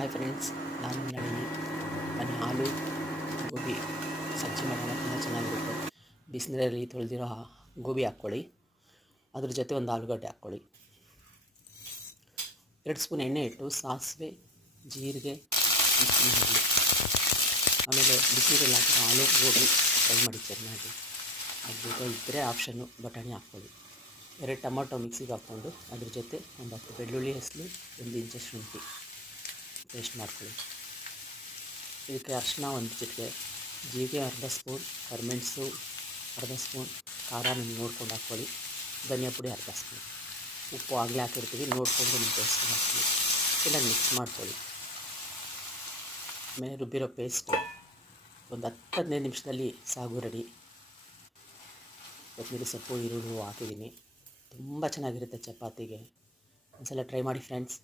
Hi friends, ನಾನು ನಳಿನಿ. ಬನ್ನಿ ಹಾಲು ಗೋಬಿ ಸಜ್ಜಿ ಮಾಡೋಣ. ತುಂಬ ಚೆನ್ನಾಗಿರುತ್ತೆ. ಬಿಸಿನೀರಲ್ಲಿ ತೊಳೆದಿರೋ ಗೋಬಿ ಹಾಕ್ಕೊಳ್ಳಿ. ಅದ್ರ ಜೊತೆ ಒಂದು ಆಲೂಗಡ್ಡೆ ಹಾಕ್ಕೊಳ್ಳಿ. 2 ಸ್ಪೂನ್ ಎಣ್ಣೆ ಇಟ್ಟು ಸಾಸಿವೆ, ಜೀರಿಗೆ, ಮೆಣಸಿನಕಾಯಿ, ಆಮೇಲೆ ಬಿಸಿನೀರಲ್ಲಿ ಹಾಕಿರೋ ಆಲೂ ಗೋಬಿ ಫ್ರೈ ಮಾಡಿ ಚೆನ್ನಾಗಿ. ಅದು ಇದ್ದರೆ ಆಪ್ಷನ್ನು ಬಟಾಣಿ ಹಾಕ್ಕೊಳ್ಳಿ. 2 ಟೊಮೊಟೊ ಮಿಕ್ಸಿಗೆ ಹಾಕ್ಕೊಂಡು ಅದ್ರ ಜೊತೆ ಒಂದು 10 ಬೆಳ್ಳುಳ್ಳಿ ಹೆಸರು, 1 ಇಂಚು ಶುಂಠಿ ಪೇಸ್ಟ್ ಮಾಡ್ಕೊಳ್ಳಿ. ಇದಕ್ಕೆ ಅರಿಶಿನ 1 ಚಿಟಿಕೆ, ಜೀರಿಗೆ ಅರ್ಧ ಸ್ಪೂನ್, ಕರಿಮೆಣಸು ಅರ್ಧ ಸ್ಪೂನ್, ಖಾರ ನಿಮ್ಗೆ ನೋಡ್ಕೊಂಡು ಹಾಕ್ಕೊಳ್ಳಿ. ಧನಿಯಾ ಪುಡಿ ಅರ್ಧ ಸ್ಪೂನ್, ಉಪ್ಪು ಆಗಲೇ ಹಾಕಿರ್ತೀವಿ, ನೋಡಿಕೊಂಡು ನಿಮ್ಮ ಟೇಸ್ಟ್ ಹಾಕ್ಕೊಳ್ಳಿ. ಚೆನ್ನಾಗಿ ಮಿಕ್ಸ್ ಮಾಡ್ಕೊಳ್ಳಿ. ಆಮೇಲೆ ರುಬ್ಬಿರೋ ಪೇಸ್ಟ್ ಒಂದು 10-15 ನಿಮಿಷದಲ್ಲಿ ಸಾಗು ರೆಡಿ. ಕೊತ್ತಂಬರಿ ಸೊಪ್ಪು, ಈರುಳ್ಳಿ ಹಾಕಿದ್ದೀನಿ. ತುಂಬ ಚೆನ್ನಾಗಿರುತ್ತೆ ಚಪಾತಿಗೆ. ಒಂದ್ಸಲ ಟ್ರೈ ಮಾಡಿ ಫ್ರೆಂಡ್ಸ್.